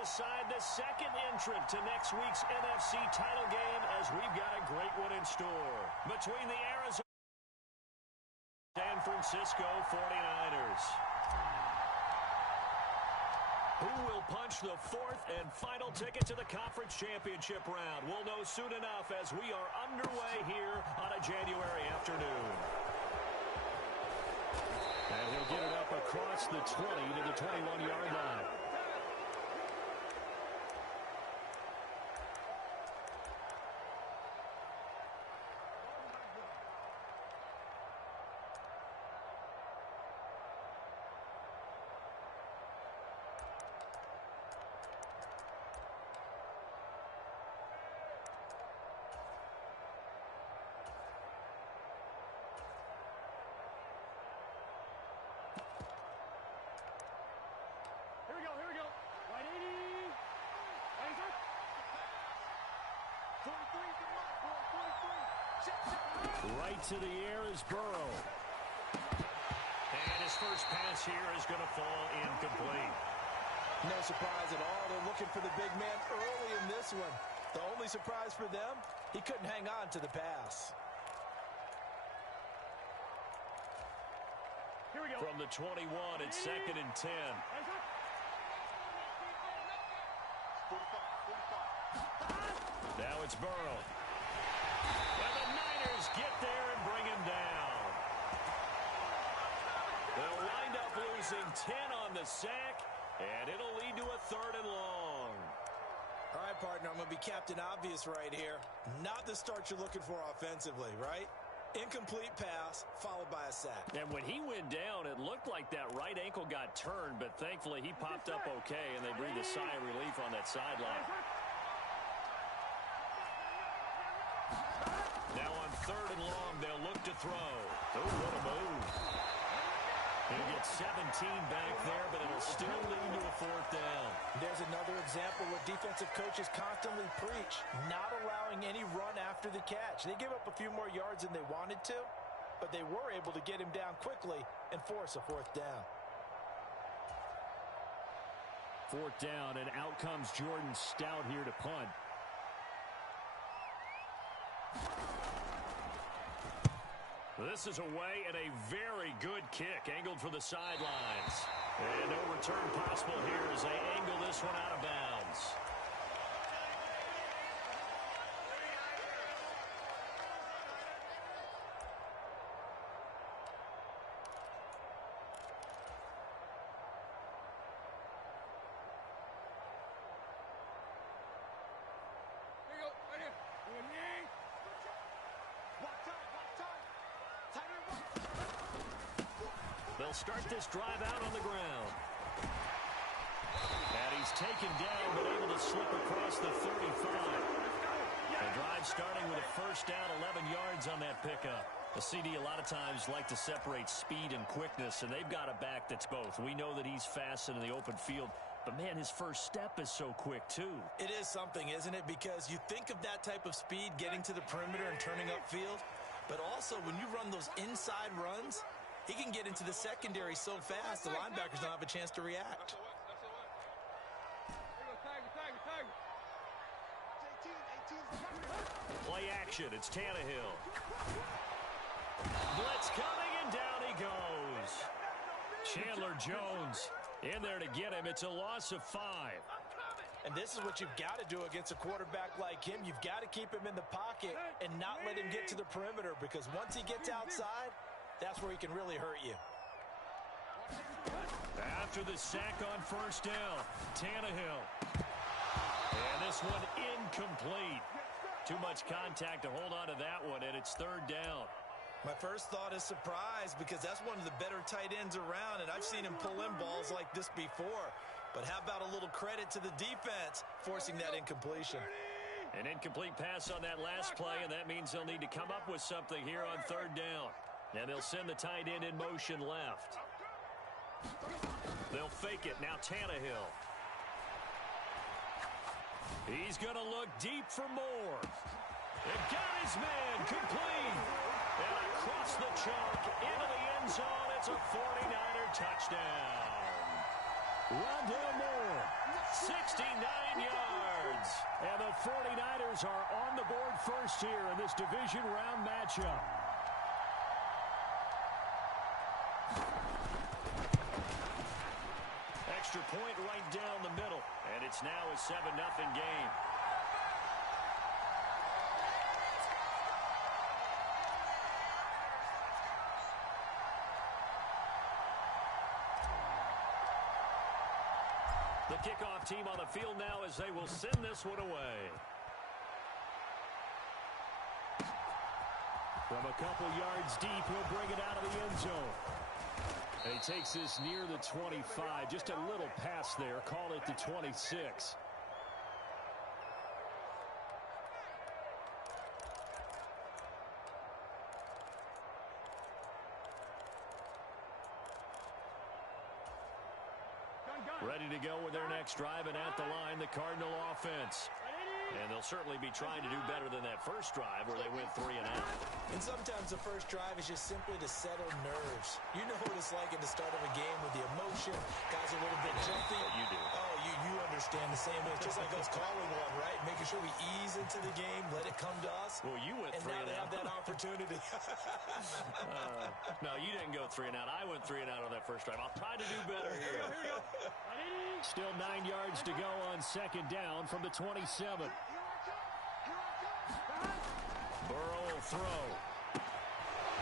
aside the second entrant to next week's NFC title game as we've got a great one in store between the Arizona San Francisco 49ers. Who will punch the fourth and final ticket to the conference championship round? We'll know soon enough as we are underway here on a January afternoon. And he'll get it up across the 20 to the 21-yard line. Right to the air is Burrow. And his first pass here is going to fall incomplete. No surprise at all. They're looking for the big man early in this one. The only surprise for them, he couldn't hang on to the pass. Here we go. From the 21, it's 2nd and 10. Now it's Burrow. And the Niners get there and bring him down. They'll wind up losing 10 on the sack, and it'll lead to a 3rd and long. All right, partner, I'm going to be Captain Obvious right here. Not the start you're looking for offensively, right? Incomplete pass, followed by a sack. And when he went down, it looked like that right ankle got turned, but thankfully he popped up okay, and they breathed a sigh of relief on that sideline. Now on 3rd and long, they'll look to throw. Oh, what a move. He'll get 17 back there, but it'll still lead to a 4th down. There's another example where defensive coaches constantly preach, not allowing any run after the catch. They gave up a few more yards than they wanted to, but they were able to get him down quickly and force a 4th down. 4th down, and out comes Jordan Stout here to punt. This is away and a very good kick, angled for the sidelines. And no return possible here as they angle this one out of bounds. They'll start this drive out on the ground. And he's taken down, but able to slip across the 35. The drive starting with a 1st down, 11 yards on that pickup. The CD a lot of times like to separate speed and quickness, and they've got a back that's both. We know that he's fast in the open field, but, man, his first step is so quick, too. It is something, isn't it? Because you think of that type of speed getting to the perimeter and turning upfield, but also when you run those inside runs, he can get into the secondary so fast, the linebackers don't have a chance to react. Play action. It's Tannehill. Blitz coming, and down he goes. Chandler Jones in there to get him. It's a loss of 5. And this is what you've got to do against a quarterback like him. You've got to keep him in the pocket and not let him get to the perimeter, because once he gets outside, that's where he can really hurt you. After the sack on 1st down, Tannehill. And this one incomplete. Too much contact to hold on to that one, and it's 3rd down. My first thought is surprise, because that's one of the better tight ends around, and I've seen him pull in balls like this before. But how about a little credit to the defense forcing that incompletion? An incomplete pass on that last play, and that means they'll need to come up with something here on 3rd down. And they'll send the tight end in motion left. They'll fake it. Now Tannehill. He's going to look deep for more. And got his man complete. And across the chalk into the end zone. It's a 49er touchdown. Rondale Moore, 6 69 yards. And the 49ers are on the board first here in this division round matchup. Extra point right down the middle. And it's now a 7-0 game. The kickoff team on the field now as they will send this one away. From a couple yards deep, he'll bring it out of the end zone. And he takes this near the 25. Just a little pass there. Call it the 26. Ready to go with their next drive, and at the line, the Cardinal offense. And they'll certainly be trying to do better than that first drive where they went 3 and out. And sometimes the first drive is just simply to settle nerves. You know what it's like at the start of a game with the emotion. Guys are a little bit jumpy. You do. Oh, you understand the same way. It's just like us calling one, right? Making sure we ease into the game, let it come to us. Well, you went 3 and out. And now they have that opportunity. No, you didn't go 3 and out. I went 3 and out on that first drive. I'll try to do better here. Still 9 yards to go on second down from the 27. Burrow will throw.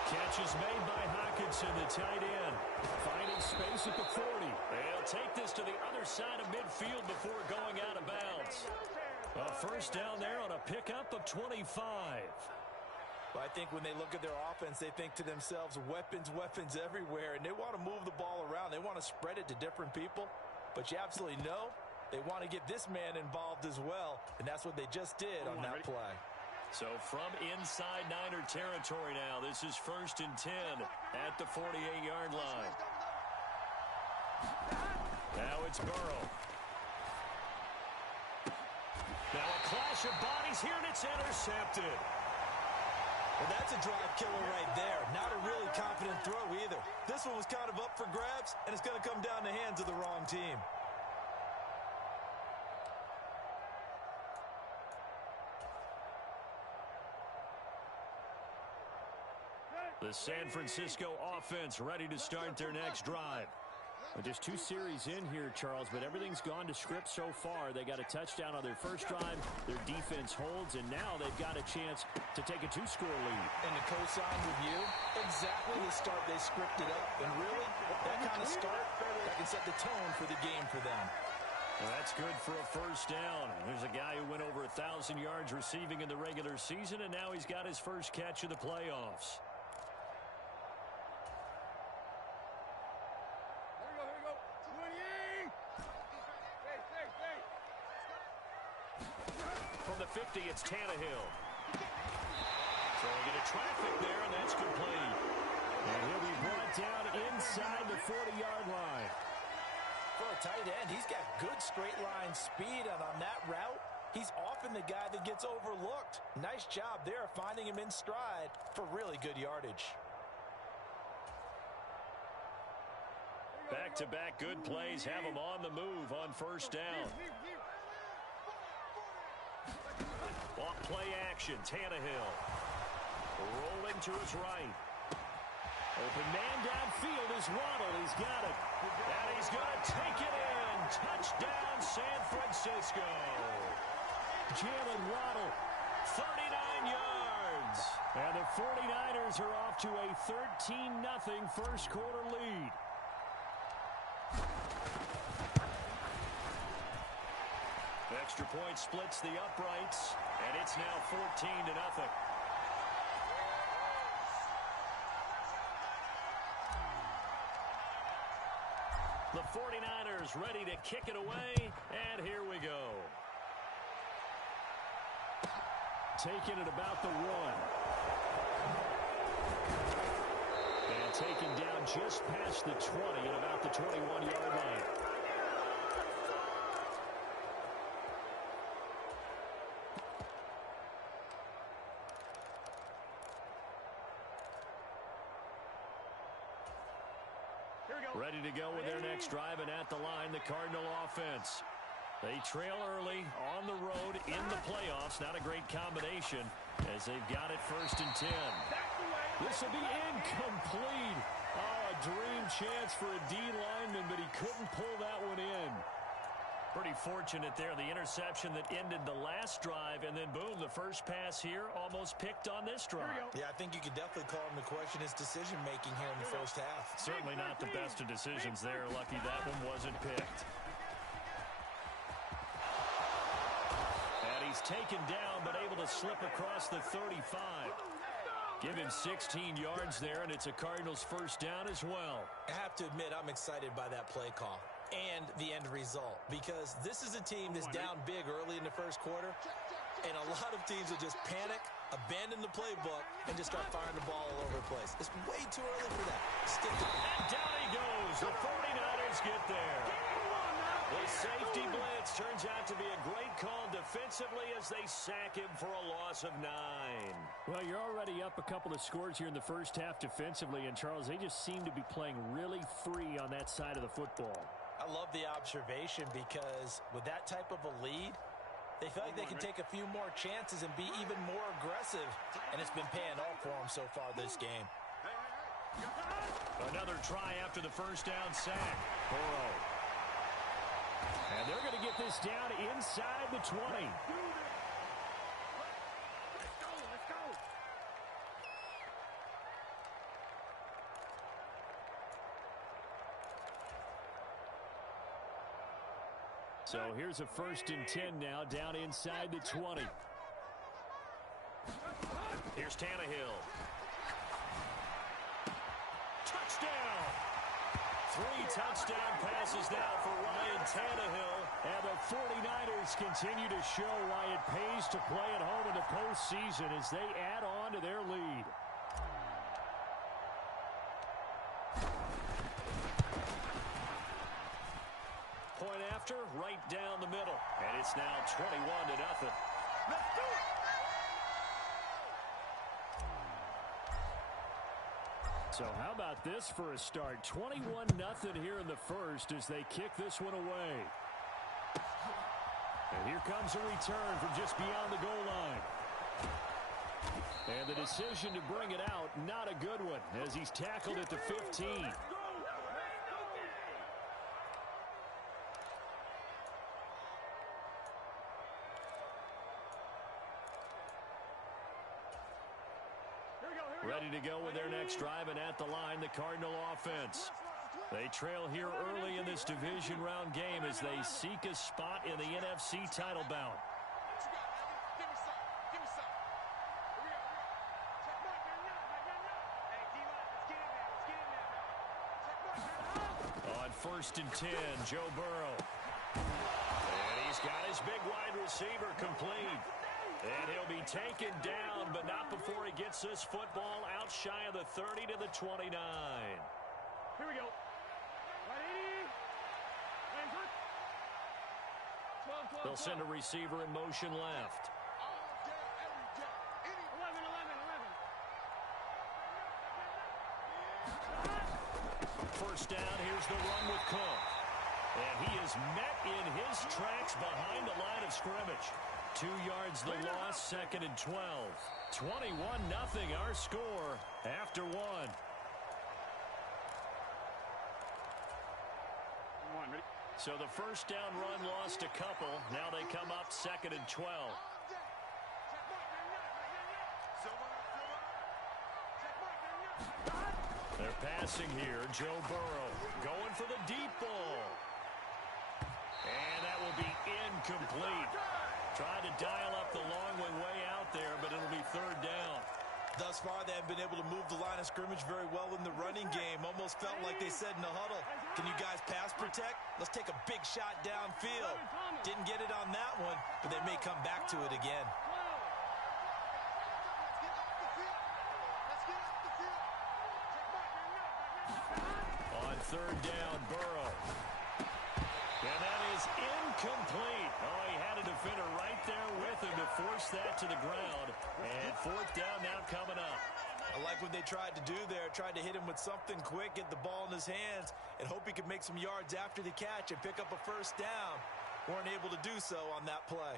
Catch is made by Hockenson, the tight end. Finding space at the 40. They'll take this to the other side of midfield before going out of bounds. A first down there on a pickup of 25. Well, I think when they look at their offense, they think to themselves, weapons everywhere, and they want to move the ball around. They want to spread it to different people. But you absolutely know they want to get this man involved as well, and that's what they just did on that play. So from inside Niner territory now, this is 1st and 10 at the 48-yard line. Now it's Burrow. Now a clash of bodies here, and it's intercepted. Well, that's a drive killer right there. Not a really confident throw either. This one was kind of up for grabs, and it's going to come down the hands of the wrong team. The San Francisco offense ready to start their next drive. Well, just 2 series in here, Charles, but everything's gone to script so far. They got a touchdown on their first drive. Their defense holds, and now they've got a chance to take a 2-score lead. And to co-sign with you, exactly the start they scripted up. And really, that kind of start, that can set the tone for the game for them. Well, that's good for a first down. There's a guy who went over 1,000 yards receiving in the regular season, and now he's got his first catch of the playoffs. From the 50, it's Tannehill. Throwing into traffic there, and that's complete. And he'll be brought down inside the 40-yard line. For a tight end, he's got good straight-line speed, and on that route, he's often the guy that gets overlooked. Nice job there finding him in stride for really good yardage. Back-to-back good plays have him on the move on first down. Off play action, Tannehill. Rolling to his right. Open man downfield is Waddle. He's got it. And he's going to take it in. Touchdown, San Francisco. Jalen Waddle, 39 yards. And the 49ers are off to a 13-0 first quarter lead. Extra point splits the uprights, and it's now 14-0. The 49ers ready to kick it away, and here we go. Taking it about the 1. And taken down just past the 20 at about the 21-yard line. Ready to go with their next drive, and at the line, the Cardinal offense. They trail early on the road in the playoffs. Not a great combination as they've got it 1st and 10. This will be incomplete. Oh, a dream chance for a D lineman, but he couldn't pull that one in. Pretty fortunate there. The interception that ended the last drive, and then boom, the first pass here almost picked on this drive. Yeah, I think you could definitely call him to question his decision-making here in the first half. Certainly not the best of decisions there. Lucky that one wasn't picked. And he's taken down, but able to slip across the 35. Give him 16 yards there, and it's a Cardinals first down as well. I have to admit, I'm excited by that play call and the end result, because this is a team that's down big early in the first quarter, and a lot of teams will just panic, abandon the playbook, and just start firing the ball all over the place. It's way too early for that. Stick to it. And down he goes. The 49ers get there. The safety blitz turns out to be a great call defensively as they sack him for a loss of 9. Well, you're already up a couple of scores here in the first half defensively, and Charles, they just seem to be playing really free on that side of the football. I love the observation, because with that type of a lead, they feel like they can take a few more chances and be even more aggressive, and it's been paying off for them so far this game. Another try after the first down sack. Burrow. And they're going to get this down inside the 20. So here's a 1st and 10 now, down inside the 20. Here's Tannehill. Touchdown! 3 touchdown passes now for Ryan Tannehill. And the 49ers continue to show why it pays to play at home in the postseason as they add on to their lead. Point after, right down the middle. And it's now 21-0. Let's do it! So how about this for a start? 21-0 here in the first as they kick this one away. And here comes a return from just beyond the goal line. And the decision to bring it out, not a good one, as he's tackled at the 15. Ready to go with their next drive, and at the line, the Cardinal offense. They trail here early in this division round game as they seek a spot in the NFC title bout. On 1st and 10, Joe Burrow. And he's got his big wide receiver complete. And he'll be taken down, but not before he gets this football out shy of the 30 to the 29. Here we go. 180. They'll send a receiver in motion left. 11. First down, here's the run with Cook. And he is met in his tracks behind the line of scrimmage. 2 yards the loss, 2nd and 12. 21-0 our score after 1. So the first down run lost a couple. Now they come up 2nd and 12. They're passing here. Joe Burrow going for the deep ball. And that will be incomplete. Tried to dial up the long one way out there, but it'll be 3rd down. Thus far, they haven't been able to move the line of scrimmage very well in the running game. Almost felt like they said in the huddle, can you guys pass protect? Let's take a big shot downfield. Didn't get it on that one, but they may come back to it again. On 3rd down, Burrow. And that is incomplete. Oh, he had a defender right there with him to force that to the ground. And 4th down now coming up. I like what they tried to do there. Tried to hit him with something quick, get the ball in his hands, and hope he could make some yards after the catch and pick up a 1st down. weren't able to do so on that play.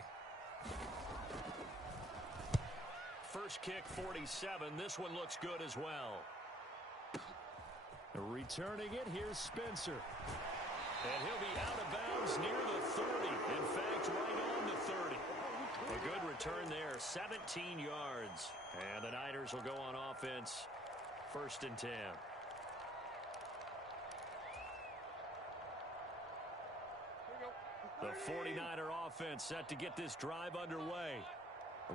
First kick, 47. This one looks good as well. Returning it, here's Spencer. And he'll be out of bounds near the 30. In fact, right on the 30. A good return there, 17 yards. And the Niners will go on offense, 1st and 10. The 49er offense set to get this drive underway.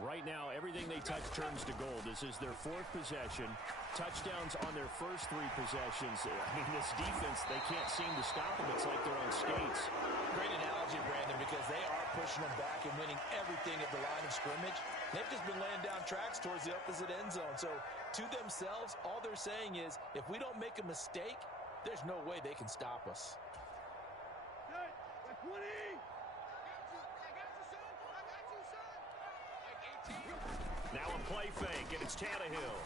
Right now, everything they touch turns to gold. This is their 4th possession. Touchdowns on their first 3 possessions. I mean, this defense, they can't seem to stop them. It's like they're on skates. Great analogy, Brandon, because they are pushing them back and winning everything at the line of scrimmage. They've just been laying down tracks towards the opposite end zone. So, to themselves, all they're saying is, if we don't make a mistake, there's no way they can stop us. Now a play fake, and it's Tannehill.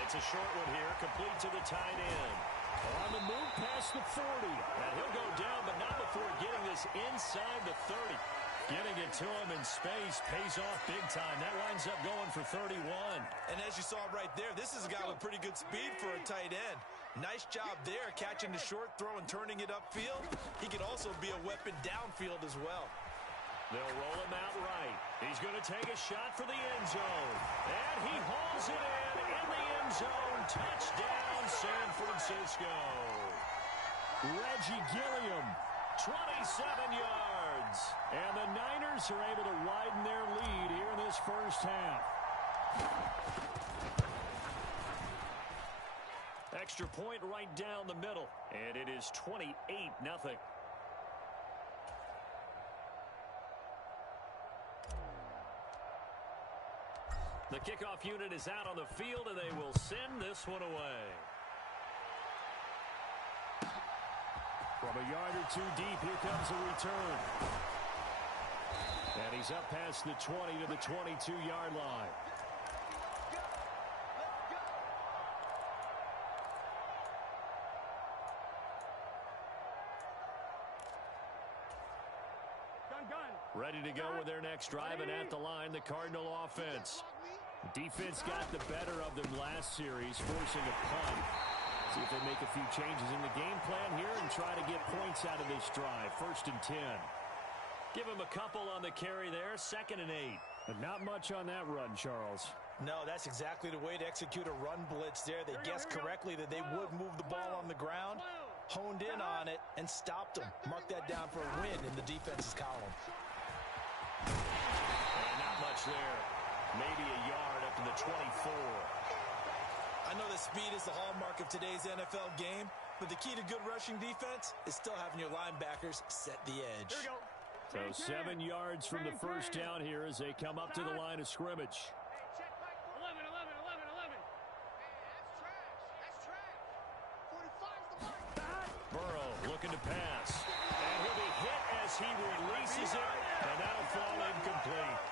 It's a short one here, complete to the tight end. On the move past the 40. And he'll go down, but not before getting this inside the 30. Getting it to him in space pays off big time. That winds up going for 31. And as you saw right there, this is a guy with pretty good speed for a tight end. Nice job there, catching the short throw and turning it upfield. He could also be a weapon downfield as well. They'll roll him out right. He's going to take a shot for the end zone. And he hauls it in the end zone. Touchdown, San Francisco. Reggie Gilliam, 27 yards. And the Niners are able to widen their lead here in this first half. Extra point right down the middle. And it is 28-0. The kickoff unit is out on the field, and they will send this one away. From a yard or 2 deep, here comes a return. And he's up past the 20 to the 22-yard line. Ready to go with their next drive, and at the line, the Cardinal offense. Defense got the better of them last series, forcing a punt. See if they make a few changes in the game plan here and try to get points out of this drive. 1st and 10. Give him a couple on the carry there, 2nd and 8. But not much on that run, Charles. No, that's exactly the way to execute a run blitz there. They guessed correctly that they would move the ball on the ground, honed in on it, and stopped them. Mark that down for a win in the defense's column. And not much there. Maybe a yard up to the 24. I know that speed is the hallmark of today's NFL game, but the key to good rushing defense is still having your linebackers set the edge. So 7 yards from the first down here as they come up to the line of scrimmage. 11. Burrow looking to pass. And he'll be hit as he releases it, and that'll fall incomplete.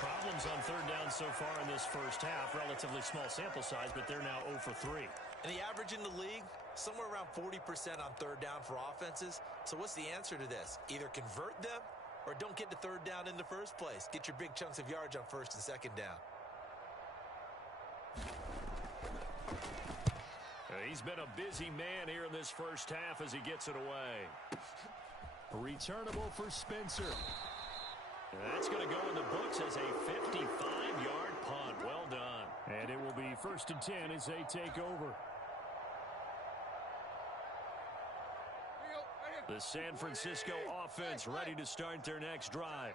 Problems on 3rd down so far in this first half. Relatively small sample size, but they're now 0 for 3. And the average in the league, somewhere around 40% on 3rd down for offenses. So what's the answer to this? Either convert them or don't get to 3rd down in the first place. Get your big chunks of yards on 1st and 2nd down. He's been a busy man here in this first half as he gets it away. Returnable for Spencer. That's going to go in the books as a 55-yard punt. Well done. And it will be 1st and 10 as they take over. The San Francisco offense ready to start their next drive.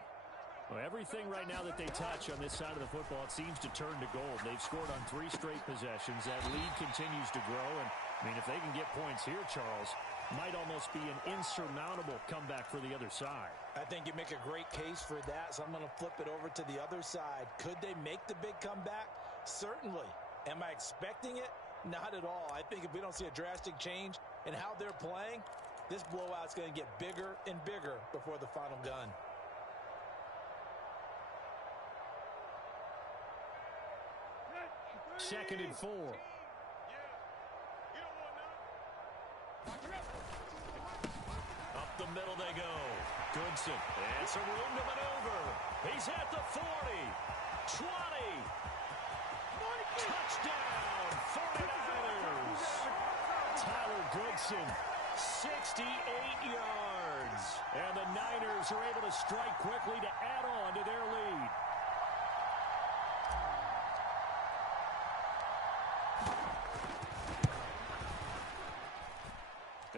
Well, everything right now that they touch on this side of the football, it seems to turn to gold. They've scored on 3 straight possessions. That lead continues to grow. And, I mean, if they can get points here, Charles, might almost be an insurmountable comeback for the other side. I think you make a great case for that, so I'm going to flip it over to the other side. Could they make the big comeback? Certainly. Am I expecting it? Not at all. I think if we don't see a drastic change in how they're playing, this blowout's going to get bigger and bigger before the final gun. Second and 4. Up the the middle they go. Goodson. And some room to maneuver. He's at the 40. 20. Touchdown, 49ers. Tyler Goodson, 68 yards. And the Niners are able to strike quickly to add on to their lead.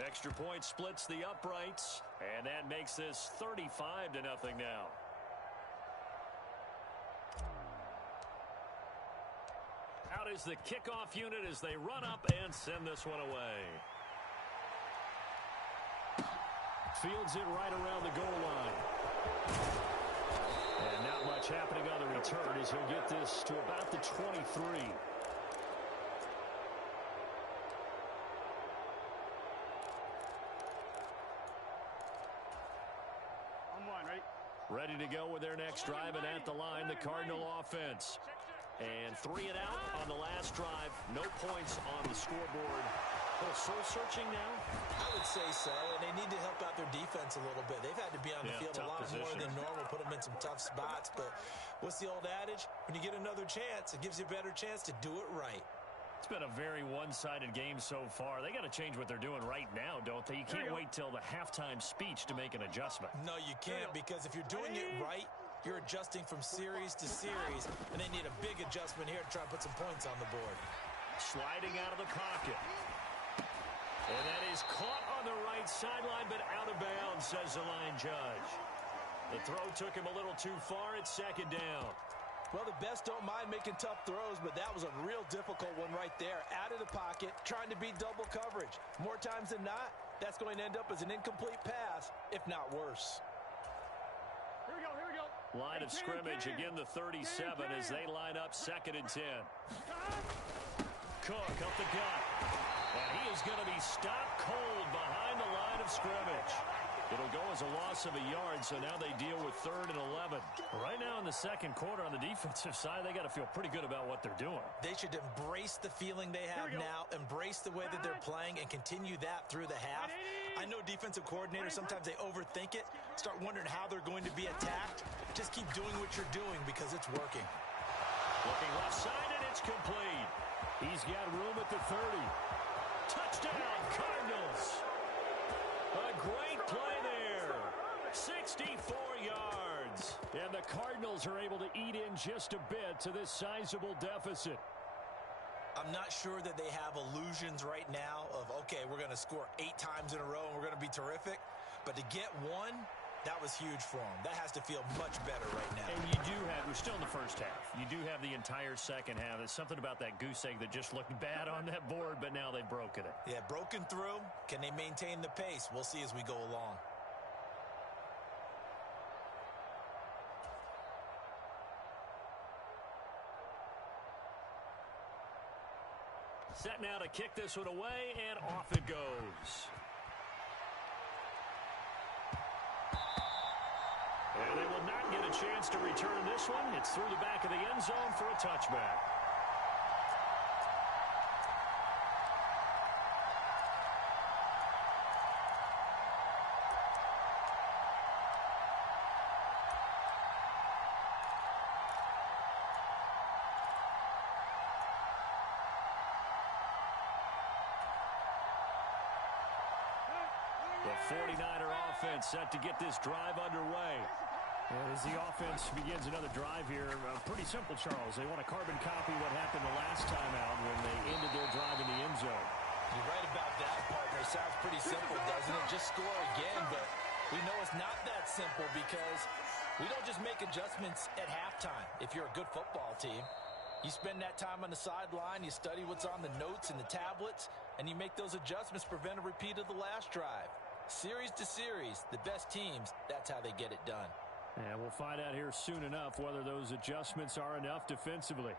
Extra point splits the uprights, and that makes this 35-0 now. Out is the kickoff unit as they run up and send this one away. Fields it right around the goal line. And not much happening on the return as he'll get this to about the 23. Ready to go with their next drive, and at the line, the Cardinal offense. And 3 and out on the last drive. No points on the scoreboard. A little soul-searching now? I would say so, and they need to help out their defense a little bit. They've had to be on the field a lot more than normal, put them in some tough spots. But what's the old adage? When you get another chance, it gives you a better chance to do it right. It's been a very one-sided game so far. They got to change what they're doing right now, don't they? You can't wait till the halftime speech to make an adjustment. No, you can't, because if you're doing it right, you're adjusting from series to series, and they need a big adjustment here to try and put some points on the board. Sliding out of the pocket. And that is caught on the right sideline, but out of bounds, says the line judge. The throw took him a little too far. It's second down. Well, the best don't mind making tough throws, but that was a real difficult one right there. Out of the pocket, trying to beat double coverage. More times than not, that's going to end up as an incomplete pass, if not worse. Here we go. Line of scrimmage, again the 37 as they line up 2nd and 10. Cook up the gut. And he is going to be stopped cold behind the line of scrimmage. It'll go as a loss of a yard, so now they deal with 3rd and 11. Right now in the second quarter on the defensive side, they got to feel pretty good about what they're doing. They should embrace the feeling they have now, embrace the way that they're playing, and continue that through the half. I know defensive coordinators, sometimes they overthink it, start wondering how they're going to be attacked. Just keep doing what you're doing because it's working. Looking left side, and it's complete. He's got room at the 30. Touchdown, Cardinals. A great play there. 64 yards. And the Cardinals are able to eat in just a bit to this sizable deficit. I'm not sure that they have illusions right now of, okay, we're going to score 8 times in a row and we're going to be terrific. But to get one, that was huge for them. That has to feel much better right now. And you do have, we're still in the first half. You do have the entire second half. There's something about that goose egg that just looked bad on that board, but now they've broken it. Yeah, broken through. Can they maintain the pace? We'll see as we go along. Set now to kick this one away, and off it goes. And they will not get a chance to return this one. It's through the back of the end zone for a touchback. The 49er offense set to get this drive underway. As the offense begins another drive here, pretty simple, Charles. They want to carbon copy what happened the last time out when they ended their drive in the end zone. You're right about that, partner. Sounds pretty simple, doesn't it? Just score again, but we know it's not that simple because we don't just make adjustments at halftime if you're a good football team. You spend that time on the sideline, you study what's on the notes and the tablets, and you make those adjustments to prevent a repeat of the last drive. Series to series, the best teams, that's how they get it done. And we'll find out here soon enough whether those adjustments are enough defensively.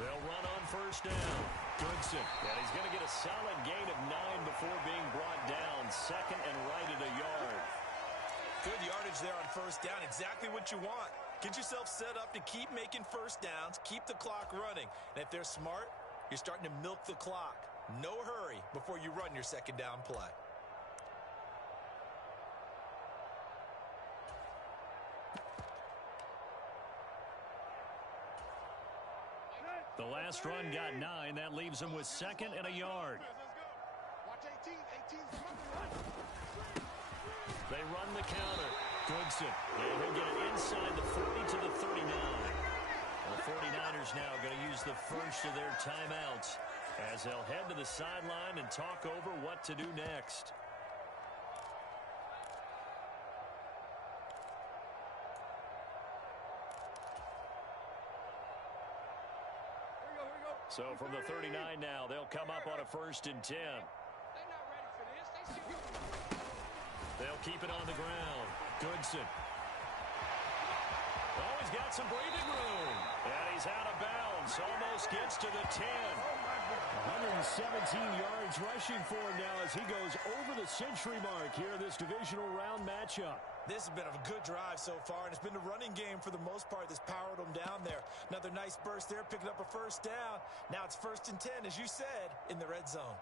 They'll run on first down. Goodson. And he's going to get a solid gain of 9 before being brought down. Second and right at a yard. Good yardage there on first down. Exactly what you want. Get yourself set up to keep making first downs. Keep the clock running. And if they're smart, you're starting to milk the clock. No hurry before you run your second down play. The last run got 9. That leaves him with second and a yard. Watch 18. 18's the money run. They run the counter. Goodson. And he'll get it inside the 40 to the 39. The 49ers now going to use the first of their timeouts as they'll head to the sideline and talk over what to do next. So from the 39 now, they'll come up on a 1st and 10. They'll keep it on the ground. Goodson. Oh, he's got some breathing room. And he's out of bounds. Almost gets to the 10. 117 yards rushing for him now as he goes over the century mark here in this divisional round matchup. This has been a good drive so far, and it's been the running game for the most part that's powered them down there. Another nice burst there, picking up a first down. Now it's 1st and 10, as you said, in the red zone.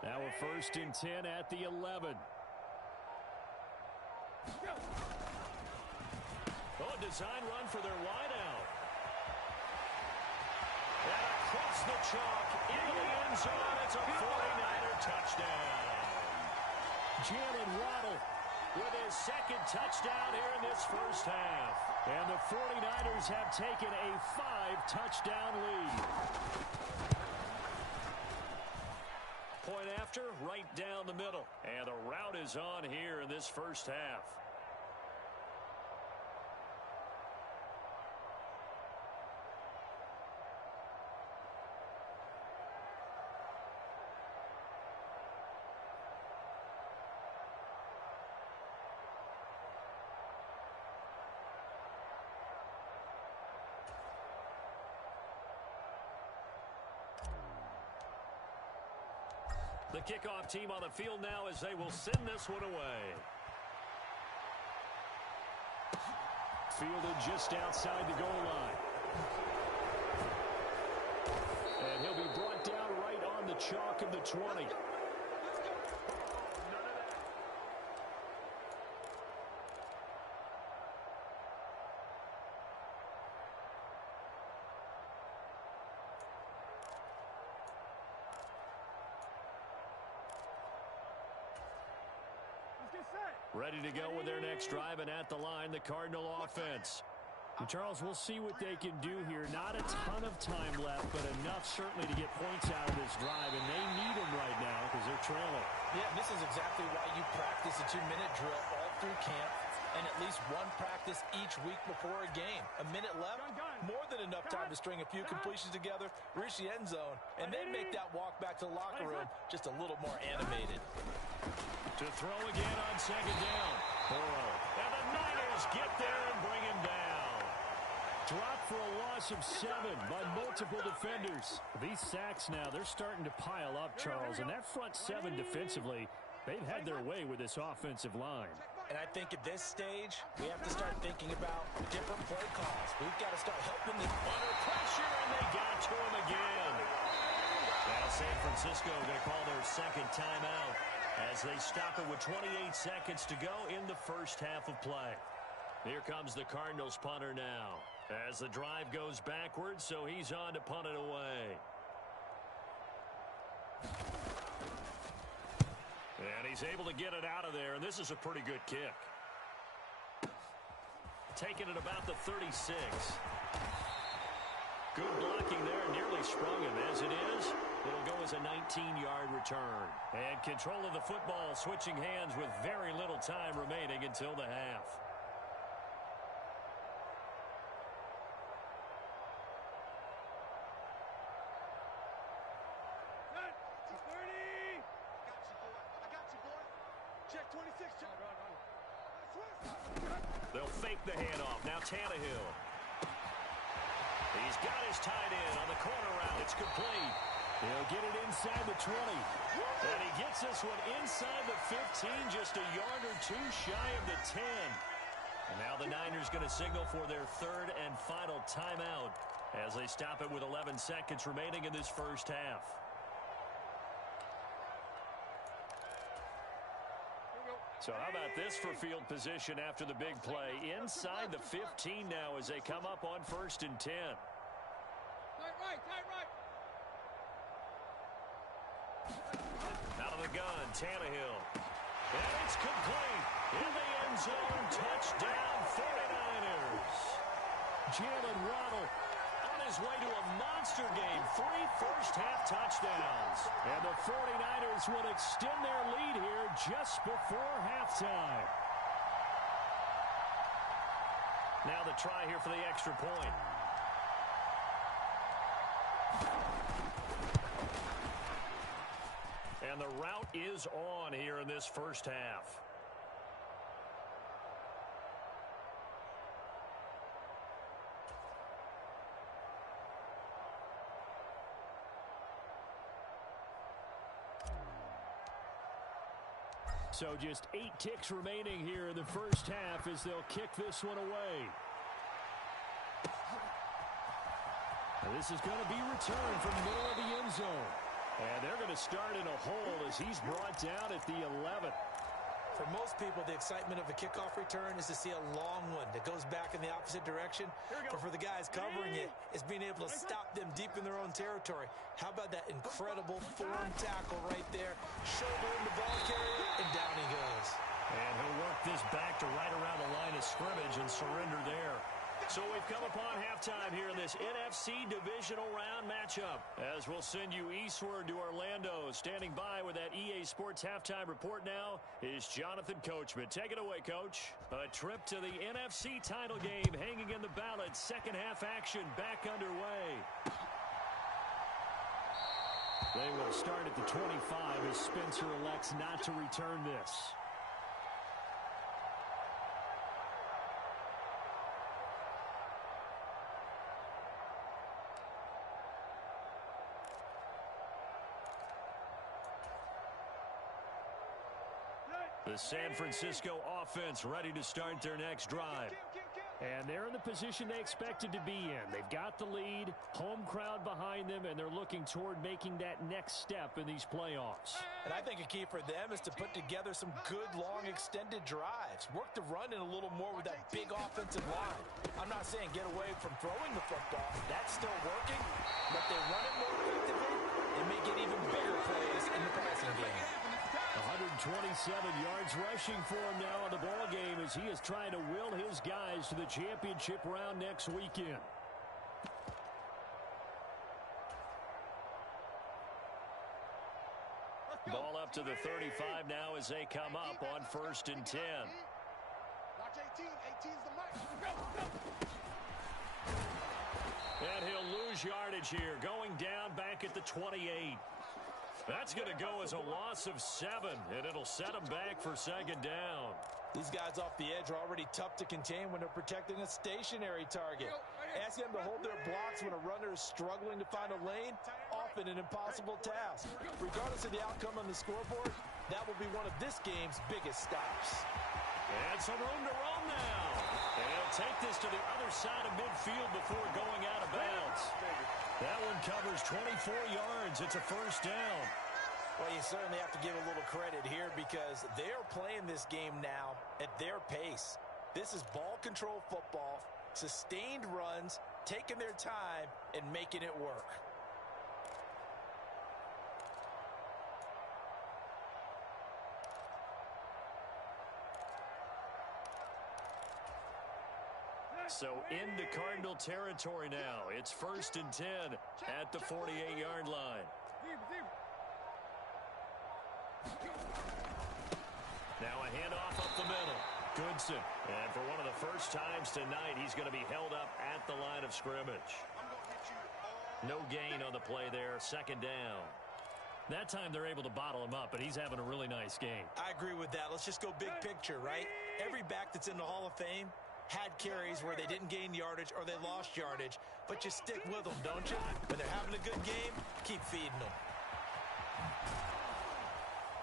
Now a 1st and 10 at the 11. Oh, a design run for their wideout. And across the chalk into the end zone. It's a 49er touchdown. Jalen Waddle With his second touchdown here in this first half. And the 49ers have taken a 5-touchdown lead. Point after, right down the middle. And the route is on here in this first half. The kickoff team on the field now as they will send this one away. Fielded just outside the goal line. And he'll be brought down right on the chalk of the 20. Ready to go with their next drive, and at the line, the Cardinal offense. And Charles, we'll see what they can do here. Not a ton of time left, but enough certainly to get points out of this drive, and they need them right now because they're trailing. Yeah, this is exactly why you practice a 2-minute drill all through camp and at least one practice each week before a game. A minute left, more than enough time to string a few completions together, reach the end zone, and then make that walk back to the locker room just a little more animated. To throw again on second down. Burrow. And the Niners get there and bring him down. Dropped for a loss of 7 by multiple defenders. These sacks now, they're starting to pile up, Charles. And that front 7 defensively, they've had their way with this offensive line. And I think at this stage, we have to start thinking about different play calls. We've got to start helping them under pressure, and they got to him again. Now San Francisco going to call their second timeout as they stop it with 28 seconds to go in the first half of play. Here comes the Cardinals punter now as the drive goes backwards, so he's on to punt it away. And he's able to get it out of there, and this is a pretty good kick. Taking it about the 36. Good blocking there, nearly sprung him. As it is, it'll go as a 19-yard return. And control of the football switching hands with very little time remaining until the half. They'll fake the handoff. Now Tannehill. He's got his tight end on the corner route. It's complete. He'll get it inside the 20. And he gets this one inside the 15, just a yard or two shy of the 10. And now the Niners going to signal for their third and final timeout as they stop it with 11 seconds remaining in this first half. So how about this for field position after the big play? Inside the 15 now as they come up on 1st and 10. Out of the gun, Tannehill. And it's complete. In the end zone, touchdown 49ers. Jalen Waddle On his way to a monster game. 3 first-half touchdowns. and the 49ers will extend their lead here just before halftime. Now the try here for the extra point. And the route is on here in this first half. So just 8 ticks remaining here in the first half as they'll kick this one away. And this is going to be returned from the middle of the end zone. And they're going to start in a hole as he's brought down at the 11. For most people, the excitement of a kickoff return is to see a long one that goes back in the opposite direction. But for the guys covering it, it's being able to stop them deep in their own territory. How about that incredible form tackle right there? Shoulder in the ball carrier, and down he goes. And he'll work this back to right around the line of scrimmage and surrender there. So we've come upon halftime here in this NFC divisional round matchup. As we'll send you eastward to Orlando. Standing by with that EA Sports halftime report now is Jonathan Coachman. Take it away, Coach. A trip to the NFC title game hanging in the balance. Second half action back underway. They will start at the 25 as Spencer elects not to return this. The San Francisco offense ready to start their next drive. And they're in the position they expected to be in. They've got the lead, home crowd behind them, and they're looking toward making that next step in these playoffs. And I think a key for them is to put together some good, long, extended drives. Work the run in a little more with that big offensive line. I'm not saying get away from throwing the football. That's still working. But they run it more effectively and may get even bigger plays in the passing game. 127 yards rushing for him now in the ball game as he is trying to will his guys to the championship round next weekend. Ball up to the 35 now as they come up on 1st and 10. Watch 18. 18's the mic. And he'll lose yardage here, going down back at the 28. That's going to go as a loss of 7, and it'll set them back for second down. These guys off the edge are already tough to contain when they're protecting a stationary target. Asking them to hold their blocks when a runner is struggling to find a lane, often an impossible task. Regardless of the outcome on the scoreboard, that will be one of this game's biggest stops. And some room to roam now. And he'll take this to the other side of midfield before going out of bounds. That one covers 24 yards. It's a first down. Well, you certainly have to give a little credit here because they're playing this game now at their pace. This is ball control football, sustained runs, taking their time, and making it work. So into Cardinal territory now. It's 1st and 10 at the 48-yard line. Now a handoff up the middle. Goodson. And for one of the first times tonight, he's going to be held up at the line of scrimmage. No gain on the play there. Second down. That time they're able to bottle him up, but he's having a really nice game. I agree with that. Let's just go big picture, right? Every back that's in the Hall of Fame had carries where they didn't gain yardage or they lost yardage, but you stick with them, don't you? When they're having a good game, keep feeding them.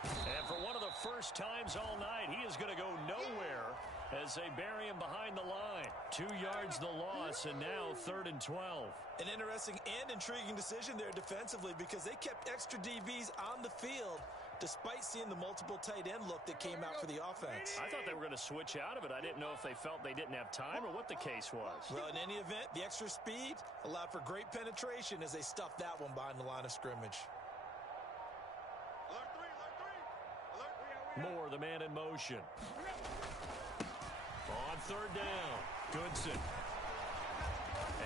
And for one of the first times all night, he is going to go nowhere as they bury him behind the line. 2 yards the loss, and now 3rd and 12. An interesting and intriguing decision there defensively because they kept extra DBs on the field despite seeing the multiple tight end look that came out for the offense. I thought they were going to switch out of it. I didn't know if they felt they didn't have time or what the case was. Well, in any event, the extra speed allowed for great penetration as they stuffed that one behind the line of scrimmage. Moore, the man in motion. On 3rd down, Goodson.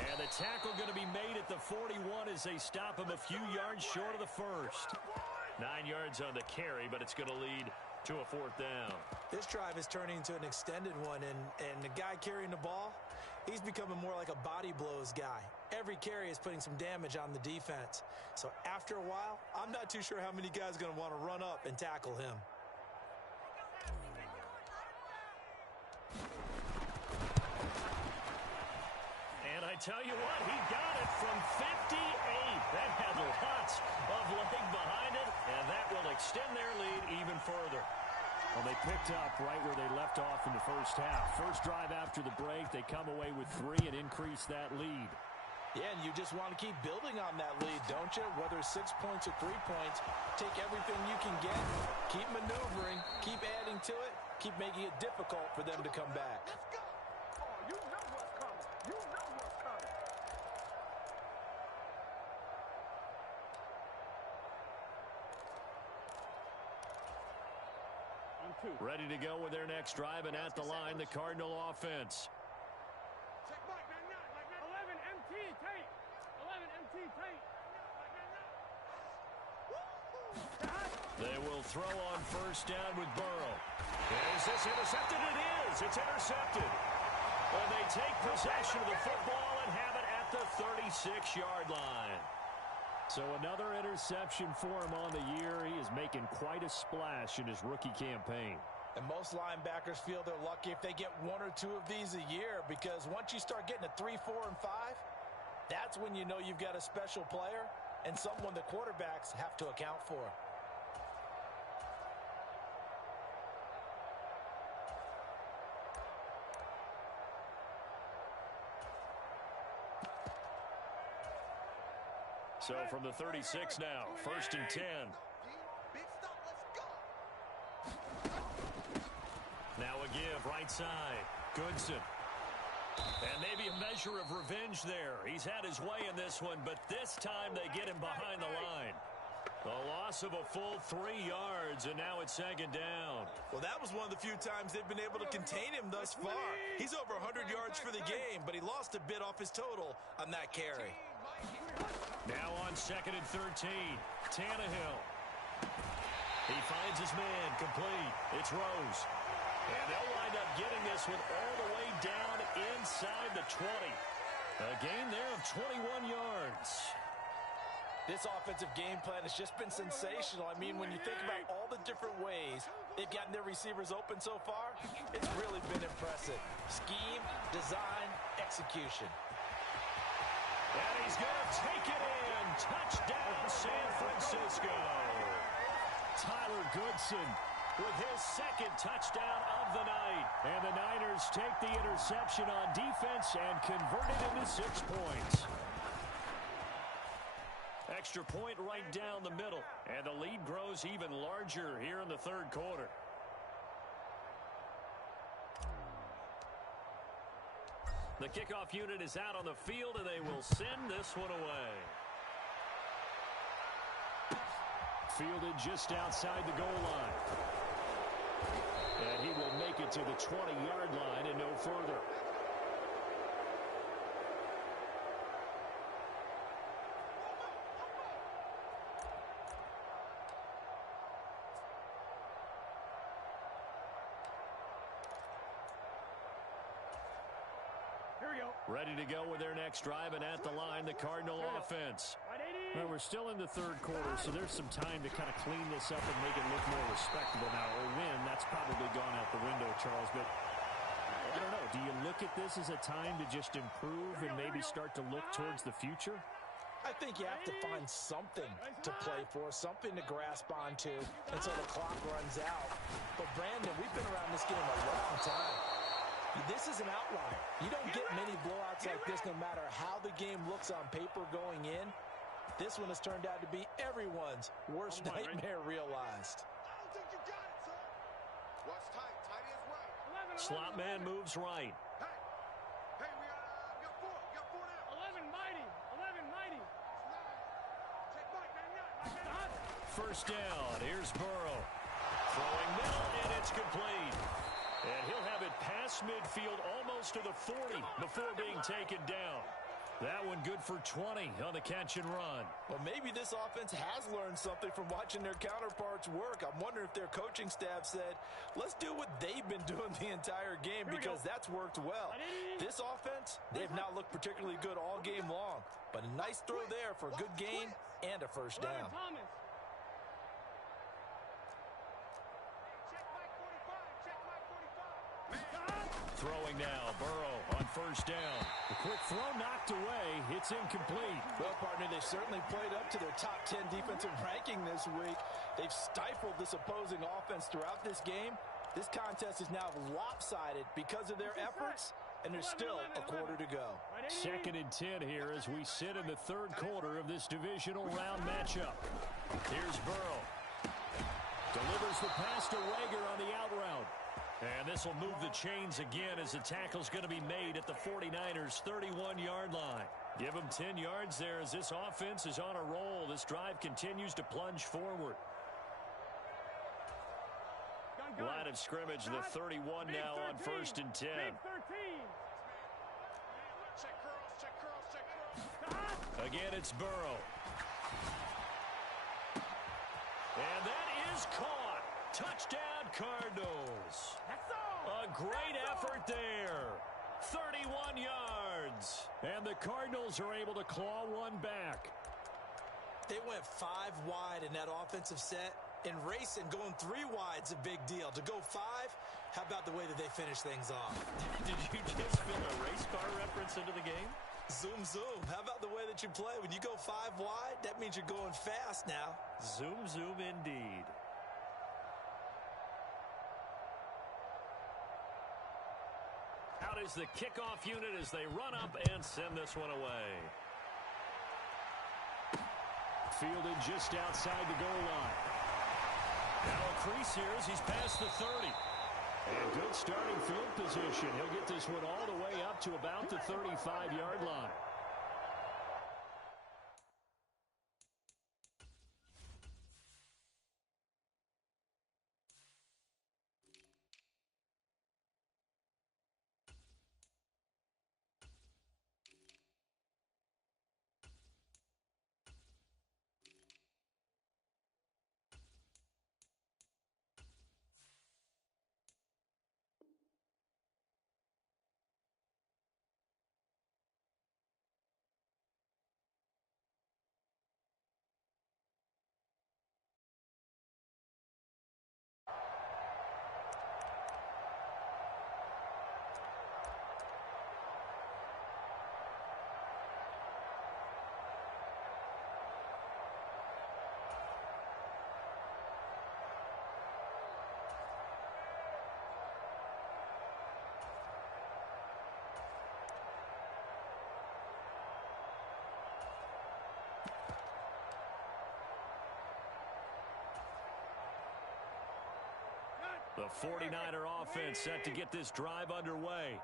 And the tackle going to be made at the 41 as they stop him a few yards short of the first. 9 yards on the carry, but it's going to lead to a 4th down. This drive is turning into an extended one, and the guy carrying the ball, he's becoming more like a body blows guy. Every carry is putting some damage on the defense. So after a while, I'm not too sure how many guys are going to want to run up and tackle him. And I tell you what, he got it from 58. That had lots of leg behind it, and that will extend their lead even further. Well, they picked up right where they left off in the first half. First drive after the break, they come away with 3 and increase that lead. Yeah, and you just want to keep building on that lead, don't you? Whether it's 6 points or 3 points, take everything you can get, keep maneuvering, keep adding to it, keep making it difficult for them to come back. Let's go. Oh, you know what's coming. You know what's coming. On 2. Ready to go with their next drive, and at the line, the Cardinal offense. Check Mike, man, like 11 MT tape. 11 MT tape. They will throw on 1st down with Burrow. Is this intercepted? It is. It's intercepted. And they take possession of the football and have it at the 36-yard line. So another interception for him on the year. He is making quite a splash in his rookie campaign. And most linebackers feel they're lucky if they get 1 or 2 of these a year, because once you start getting to 3, 4, and 5, that's when you know you've got a special player and someone the quarterbacks have to account for. So from the 36 now, 1st and 10. Big stop, let's go. Now a give, right side. Goodson. And maybe a measure of revenge there. He's had his way in this one, but this time they get him behind the line. A loss of a full 3 yards, and now it's 2nd down. Well, that was one of the few times they've been able to contain him thus far. He's over 100 yards for the game, but he lost a bit off his total on that carry. Now on 2nd and 13, Tannehill. He finds his man, complete. It's Rose. And they'll wind up getting this one all the way down inside the 20. A gain there of 21 yards. This offensive game plan has just been sensational. I mean, when you think about all the different ways they've gotten their receivers open so far, it's really been impressive. Scheme, design, execution. And he's going to take it in. Touchdown, San Francisco. Tyler Goodson with his 2nd touchdown of the night. And the Niners take the interception on defense and convert it into 6 points. Extra point right down the middle. And the lead grows even larger here in the 3rd quarter. The kickoff unit is out on the field, and they will send this one away. Fielded just outside the goal line. And he will make it to the 20-yard line and no further. Ready to go with their next drive, and at the line, the Cardinal offense. Right, 80. Well, we're still in the third quarter, so there's some time to kind of clean this up and make it look more respectable. Now, a win, that's probably gone out the window, Charles, but I don't know. Do you look at this as a time to just improve and maybe start to look towards the future? I think you have to find something to play for, something to grasp onto until the clock runs out. But, Brandon, we've been around this game a long time. This is an outlier. You don't get many blowouts like this no matter how the game looks on paper going in. This one has turned out to be everyone's worst nightmare realized. I don't think you got it, son. Watch tight. Tight is right. Slot man moves right. Hey, we got four. We got four now. 11 mighty. 11 mighty. Check Mike. 99. First down. Here's Burrow. Throwing middle, and it's complete. And he'll have it past midfield almost to the 40 before being taken down. That one good for 20 on the catch and run. Well, maybe this offense has learned something from watching their counterparts work. I'm wondering if their coaching staff said, let's do what they've been doing the entire game because that's worked well. This offense, they've not looked particularly good all game long. But a nice throw there for a good gain and a first down. Thomas. Throwing now, Burrow on first down. The quick throw knocked away. It's incomplete. Well, partner, they've certainly played up to their top 10 defensive ranking this week. They've stifled this opposing offense throughout this game. This contest is now lopsided because of their efforts, and there's still a quarter to go. Second and 10 here as we sit in the third quarter of this divisional round matchup. Here's Burrow. Delivers the pass to Wager on the out route. And this will move the chains again as the tackle's going to be made at the 49ers' 31-yard line. Give them 10 yards there as this offense is on a roll. This drive continues to plunge forward. Line of scrimmage, the 31 now on first and 10. Again, it's Burrow. And that is caught. Touchdown, Cardinals. A great effort there. 31 yards. And the Cardinals are able to claw one back. They went 5 wide in that offensive set. And racing, going 3 wide's a big deal. To go 5, how about the way that they finish things off? Did you just fill a race car reference into the game? Zoom, zoom. How about the way that you play? When you go 5 wide, that means you're going fast now. Zoom, zoom indeed. Out is the kickoff unit as they run up and send this one away. Fielded just outside the goal line. Now a crease here as he's past the 30. And good starting field position. He'll get this one all the way up to about the 35-yard line. The 49er offense set to get this drive underway.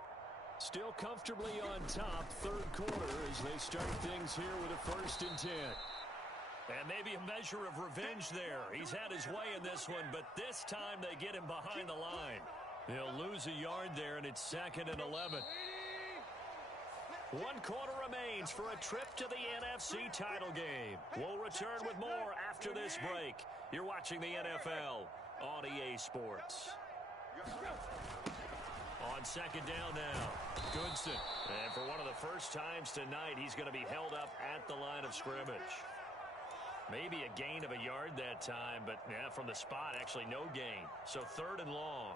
Still comfortably on top, third quarter as they start things here with a first and 10. And maybe a measure of revenge there. He's had his way in this one, but this time they get him behind the line. He'll lose a yard there, and it's 2nd and 11. 1 quarter remains for a trip to the NFC title game. We'll return with more after this break. You're watching the NFL on EA Sports. On 2nd down now, Goodson. And for one of the first times tonight, he's going to be held up at the line of scrimmage. Maybe a gain of a yard that time, but yeah, from the spot, actually no gain. So 3rd and long.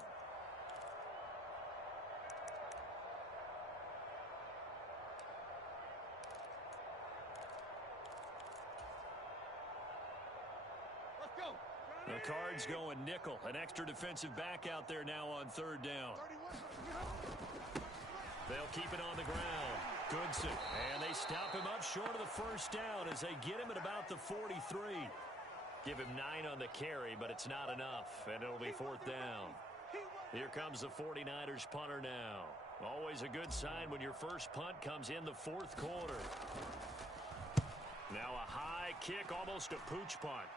Let's go. The Cards going nickel. An extra defensive back out there now on 3rd down. They'll keep it on the ground. Goodson. And they stop him up short of the 1st down as they get him at about the 43. Give him 9 on the carry, but it's not enough. And it'll be 4th down. Here comes the 49ers punter now. Always a good sign when your first punt comes in the 4th quarter. Now a high kick, almost a pooch punt.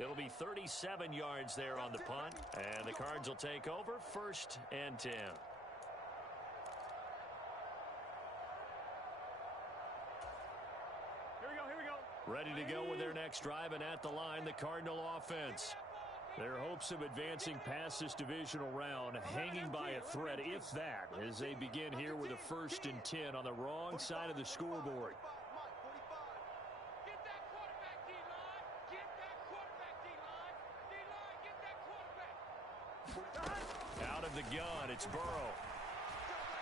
It'll be 37 yards there on the punt, and the Cards will take over 1st and 10. Here we go. Ready to go with their next drive, and at the line, the Cardinal offense. Their hopes of advancing past this divisional round hanging by a thread, if that, as they begin here with a 1st and 10 on the wrong side of the scoreboard. Get that quarterback, D-line. Get that quarterback, D-line. D-line, get that quarterback. Out of the gun, it's Burrow.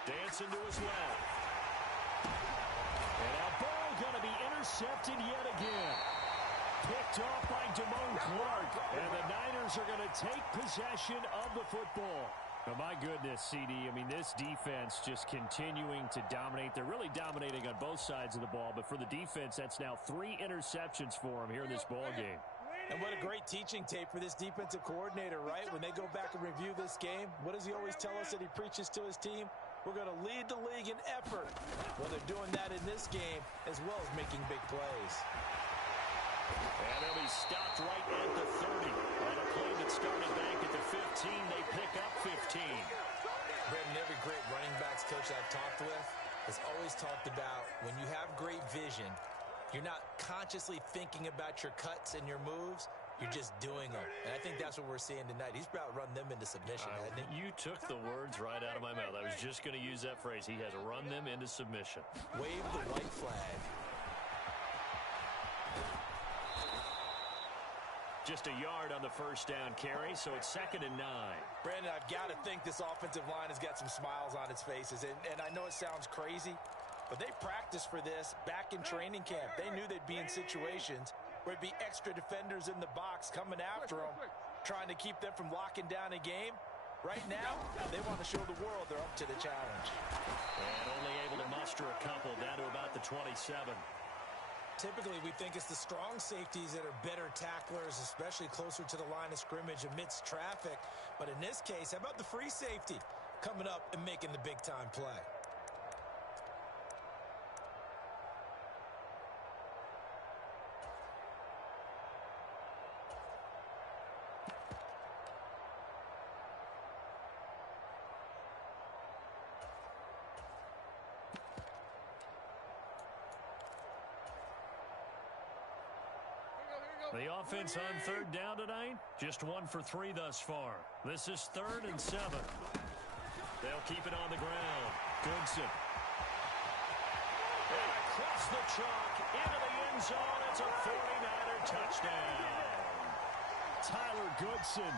Dancing to his left. And now Burrow going to be intercepted yet again. Picked off by Damone Clark. And the Niners are going to take possession of the football. Oh, my goodness, CD. I mean, this defense just continuing to dominate. They're really dominating on both sides of the ball. But for the defense, that's now 3 interceptions for them here in this ball game. And what a great teaching tape for this defensive coordinator, right? When they go back and review this game, what does he always tell us that he preaches to his team? We're going to lead the league in effort. Well, they're doing that in this game as well as making big plays. And they'll be stopped right at the 30. On a play that started back at the 15, they pick up 15. Brendan, every great running backs coach I've talked with has always talked about when you have great vision, you're not consciously thinking about your cuts and your moves. You're just doing them. And I think that's what we're seeing tonight. He's about run them into submission, hasn't he? You took the words right out of my mouth. I was just going to use that phrase. He has run them into submission. Wave the white flag. Just a yard on the 1st down carry, so it's 2nd and 9. Brandon, I've got to think this offensive line has got some smiles on its faces. And I know it sounds crazy, but they practiced for this back in training camp. They knew they'd be in situations where it'd be extra defenders in the box coming after them, trying to keep them from locking down a game. Right now, they want to show the world they're up to the challenge. And only able to muster a couple down to about the 27. Typically, we think it's the strong safeties that are better tacklers, especially closer to the line of scrimmage amidst traffic. But in this case, how about the free safety coming up and making the big-time play? The offense on 3rd down tonight, just 1 for 3 thus far. This is 3rd and 7. They'll keep it on the ground. Goodson. And across the chalk, into the end zone. It's a 49er touchdown. Tyler Goodson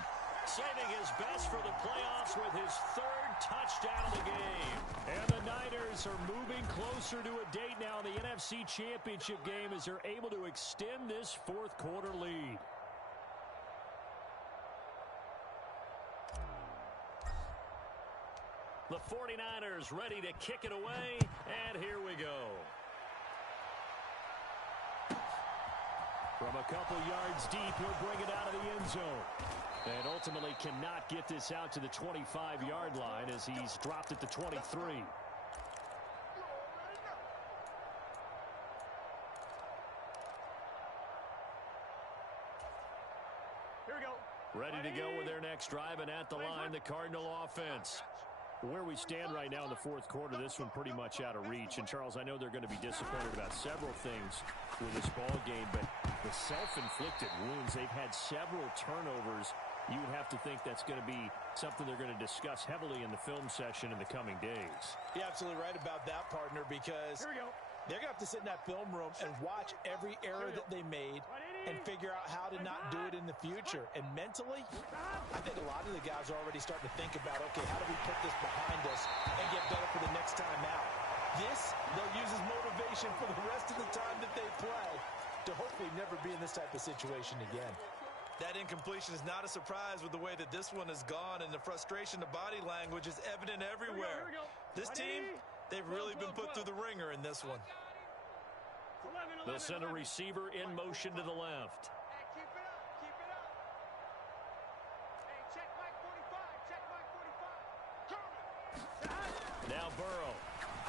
saving his best for the playoffs with his 3rd touchdown of the game. And the Niners are moving closer to a date now in the NFC Championship game as they're able to extend this 4th quarter lead. The 49ers ready to kick it away, and here we go. From a couple yards deep, he'll bring it out of the end zone. And ultimately cannot get this out to the 25-yard line as he's dropped at the 23. Here we go. Ready to go with their next drive, and at the line, the Cardinal offense. Where we stand right now in the 4th quarter, this one pretty much out of reach. And, Charles, I know they're going to be disappointed about several things with this ball game, but the self-inflicted wounds, they've had several turnovers you would have to think that's going to be something they're going to discuss heavily in the film session in the coming days. You're absolutely right about that, partner, because they're going to have to sit in that film room and watch every error that they made and figure out how to not do it in the future. And mentally, I think a lot of the guys are already starting to think about, okay, how do we put this behind us and get better for the next time out? This, they'll use as motivation for the rest of the time that they play to hopefully never be in this type of situation again. That incompletion is not a surprise with the way that this one has gone, and the frustration, the body language is evident everywhere. This team, they've really been put through the ringer in this one. They'll send a receiver in motion to the left. Hey, keep it up. Keep it up. Hey, check Mike 45. Check Mike 45. Now Burrow.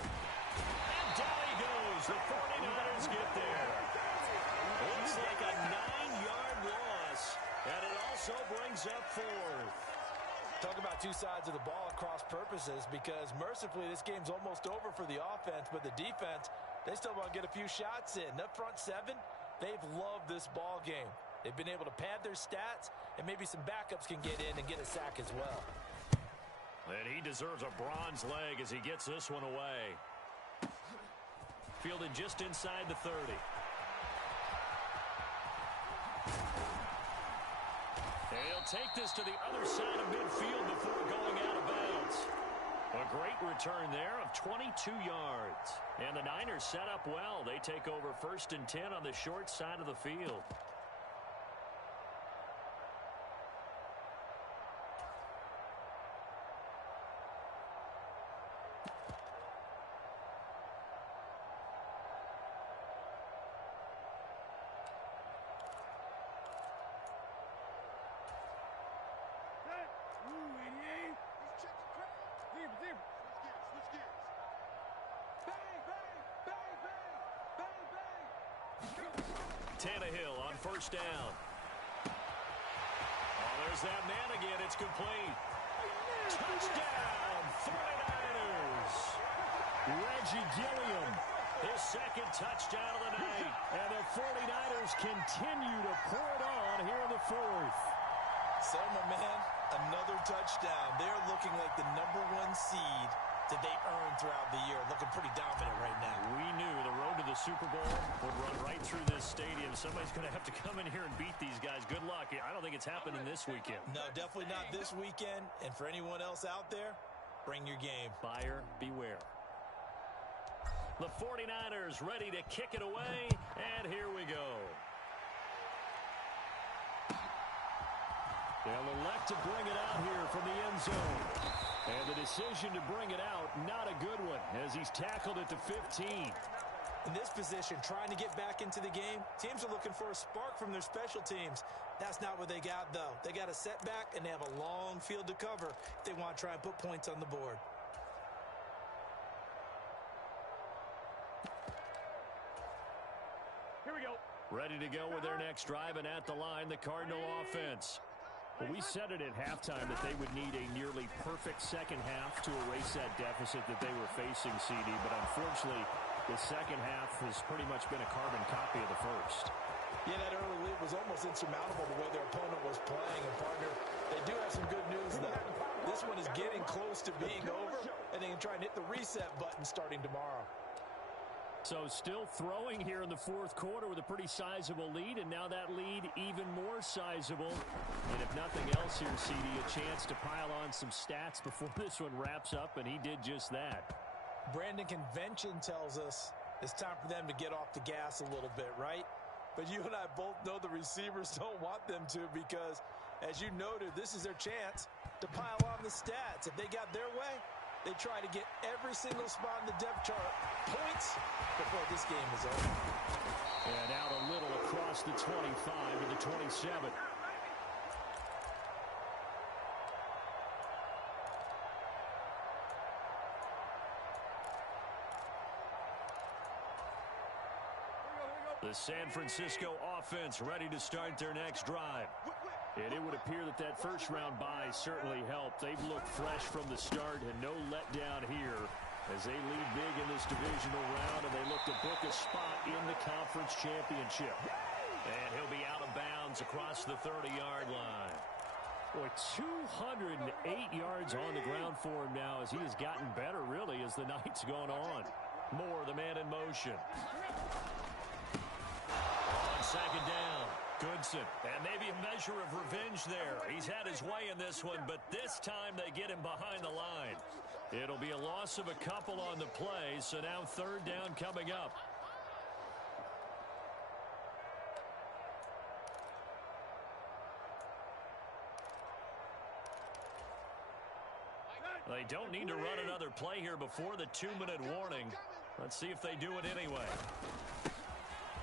And down he goes. The 49ers get there. Looks like a 9-yard loss, and it also brings up 4th. Talk about two sides of the ball at cross purposes, because mercifully this game's almost over for the offense, but the defense, they still want to get a few shots in. Up front 7, they've loved this ball game. They've been able to pad their stats, and maybe some backups can get in and get a sack as well. And he deserves a bronze leg as he gets this one away. Fielded just inside the 30. He'll take this to the other side of midfield before going out of bounds. A great return there of 22 yards. And the Niners set up well. They take over 1st and 10 on the short side of the field. Tannehill on 1st down. Oh, there's that man again. It's complete. Touchdown, 49ers. Reggie Gilliam, his 2nd touchdown of the night. And the 49ers continue to pour it on here in the 4th. So, my man, another touchdown. They're looking like the #1 seed that they earned throughout the year. Looking pretty dominant right now. We knew the road to the Super Bowl would run right through this stadium. Somebody's going to have to come in here and beat these guys. Good luck. I don't think it's happening this weekend. No, definitely not this weekend. And for anyone else out there, bring your game. Buyer beware. The 49ers ready to kick it away. And here we go. They'll elect to bring it out here from the end zone. And the decision to bring it out, not a good one, as he's tackled at the 15. In this position, trying to get back into the game, teams are looking for a spark from their special teams. That's not what they got, though. They got a setback, and they have a long field to cover if they want to try and put points on the board. Here we go. Ready to go with their next drive, and at the line, the Cardinal offense. Well, we said it at halftime that they would need a nearly perfect second half to erase that deficit that they were facing, CD. But unfortunately, the second half has pretty much been a carbon copy of the first. Yeah, that early lead was almost insurmountable the way their opponent was playing. And, partner, they do have some good news, though. This one is getting close to being over, and they can try and hit the reset button starting tomorrow. So still throwing here in the 4th quarter with a pretty sizable lead, and now that lead even more sizable. And if nothing else here, CD, a chance to pile on some stats before this one wraps up, and he did just that. Brandon, convention tells us it's time for them to get off the gas a little bit, right? But you and I both know the receivers don't want them to, because, as you noted, this is their chance to pile on the stats. If they got their way, they try to get every single spot in the depth chart points before this game is over. And out a little across the 25 to the 27. The San Francisco offense ready to start their next drive. And it would appear that that first-round bye certainly helped. They've looked fresh from the start and no letdown here as they lead big in this divisional round, and they look to book a spot in the conference championship. And he'll be out of bounds across the 30-yard line. boy, 208 yards on the ground for him now as he has gotten better, really, as the night's gone on. Moore, the man in motion. On second down, Goodson. And maybe a measure of revenge there. He's had his way in this one, but this time they get him behind the line. It'll be a loss of a couple on the play, so now third down coming up. They don't need to run another play here before the 2-minute warning. Let's see if they do it anyway.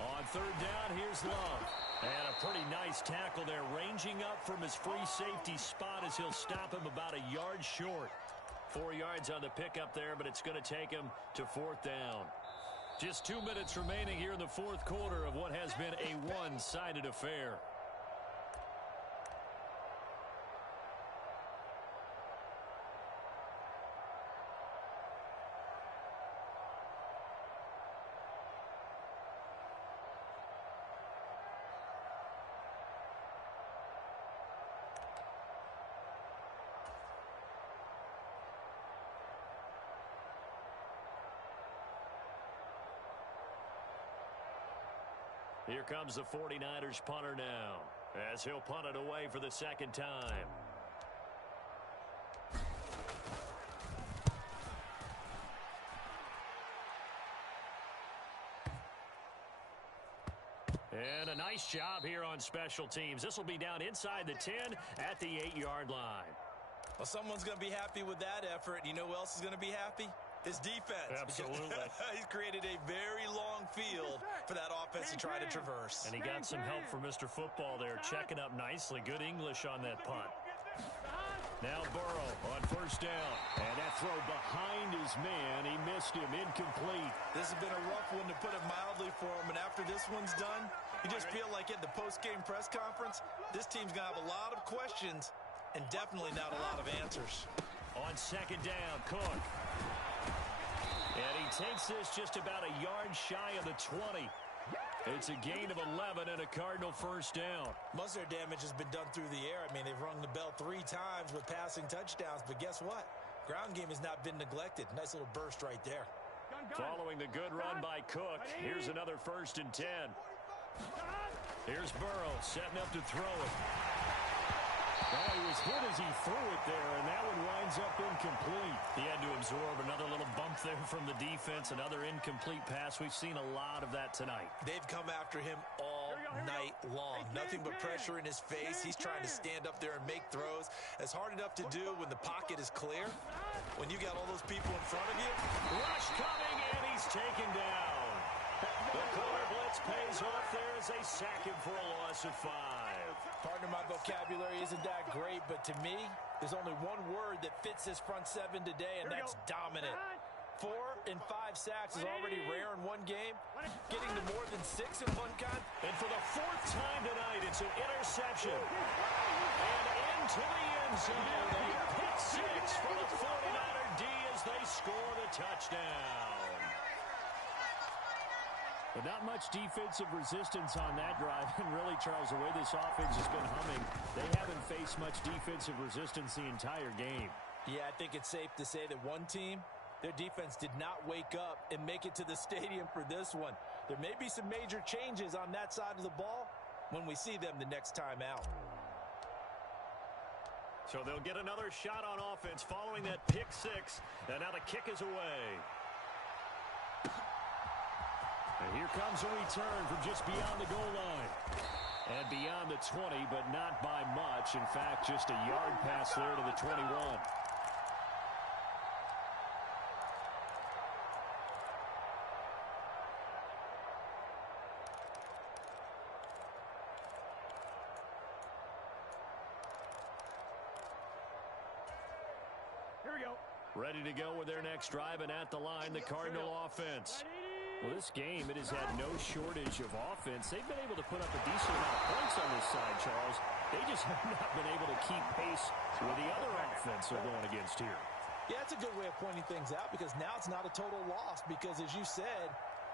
On third down, here's Love. And a pretty nice tackle there, ranging up from his free safety spot as he'll stop him about a yard short. 4 yards on the pickup there, but it's going to take him to fourth down. Just 2 minutes remaining here in the fourth quarter of what has been a one-sided affair. Here comes the 49ers punter now, as he'll punt it away for the second time. And a nice job here on special teams. This will be down inside the 10 at the 8-yard line. Well, someone's going to be happy with that effort. You know who else is going to be happy? His defense. Absolutely. He's created a very long field for that offense to try to traverse. And he got some help from Mr. Football there, checking up nicely. Good English on that punt. Now Burrow on first down. And that throw behind his man. He missed him. Incomplete. This has been a rough one, to put it mildly, for him. And after this one's done, you just feel like at the post-game press conference, this team's going to have a lot of questions and definitely not a lot of answers. On second down, Cook. And he takes this just about a yard shy of the 20. It's a gain of 11 and a Cardinal first down. Most of their damage has been done through the air. I mean, they've rung the bell 3 times with passing touchdowns, but guess what? Ground game has not been neglected. Nice little burst right there. Following the good run by Cook, here's another 1st and 10. Here's Burrow setting up to throw it. Well, he was hit as he threw it there, and that one winds up incomplete. He had to absorb another little bump there from the defense, another incomplete pass. We've seen a lot of that tonight. They've come after him all night long. Nothing but pressure in his face. He's trying to stand up there and make throws. It's hard enough to do when the pocket is clear. When you got all those people in front of you. Rush coming, and he's taken down. The corner blitz pays off there as they sack him for a loss of 5. Partner, my vocabulary isn't that great, but to me, there's only one word that fits this front 7 today, and that's dominant. 4 and 5 sacks is already rare in one game. Getting to more than 6 in one con. And for the 4th time tonight, it's an interception. And into the end zone. A pick 6 for the 49er D as they score the touchdown. But not much defensive resistance on that drive. And really, Charles, the way this offense has been humming, they haven't faced much defensive resistance the entire game. Yeah, I think it's safe to say that one team, their defense did not wake up and make it to the stadium for this one. There may be some major changes on that side of the ball when we see them the next time out. So they'll get another shot on offense following that pick 6. And now the kick is away. And here comes a return from just beyond the goal line. And beyond the 20, but not by much. In fact, just a yard pass there to the 21. Here we go. Ready to go with their next drive, and at the line, the Cardinal offense. Well, this game, it has had no shortage of offense. They've been able to put up a decent amount of points on this side, Charles. They just have not been able to keep pace with the other offense they're going against here. Yeah, it's a good way of pointing things out because now it's not a total loss because, as you said,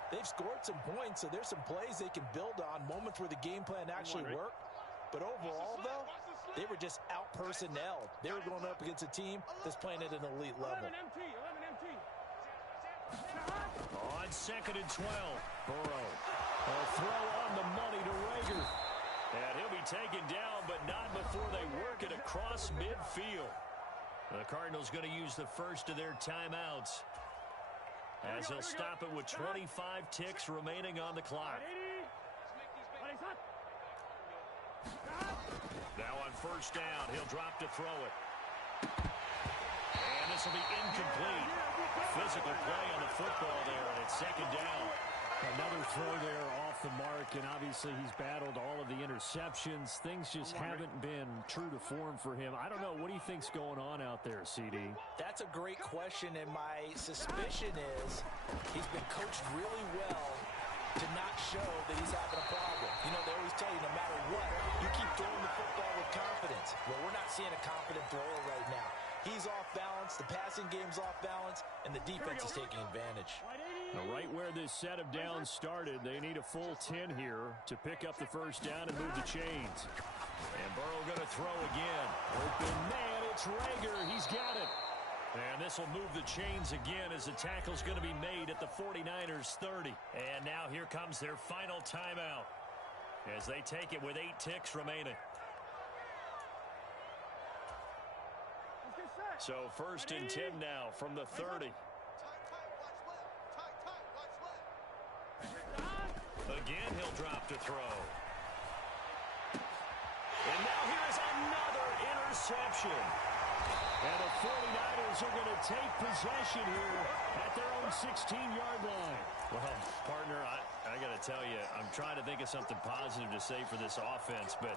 they've scored some points, so there's some plays they can build on, moments where the game plan actually worked. But overall, though, They were just out-personnel. They were going up against a team that's playing at an elite level. 11 MT. On 2nd and 12, Burrow. A throw on the money to Rager. And he'll be taken down, but not before they work it across midfield. The Cardinals going to use the first of their timeouts, as they'll stop it with 25 ticks remaining on the clock. Now on first down, he'll drop to throw it. And this will be incomplete. Physical play on the football there, and it's 2nd down. Another throw there off the mark, and obviously he's battled all of the interceptions. Things just haven't been true to form for him. I don't know. What do you think's going on out there, CD? That's a great question, and my suspicion is he's been coached really well to not show that he's having a problem. You know, they always tell you no matter what, you keep throwing the football with confidence. Well, we're not seeing a confident thrower right now. He's off balance, the passing game's off balance, and the defense is taking advantage. Now, right where this set of downs started, they need a full 10 here to pick up the first down and move the chains. And Burrow going to throw again. Open man, it's Rager. He's got it. And this will move the chains again as the tackle's going to be made at the 49ers 30. And now here comes their final timeout as they take it with 8 ticks remaining. So 1st and 10 now from the 30. Again, he'll drop to throw. And now here is another interception. And the 49ers are going to take possession here at their own 16-yard line. Well, partner, I got to tell you, I'm trying to think of something positive to say for this offense, but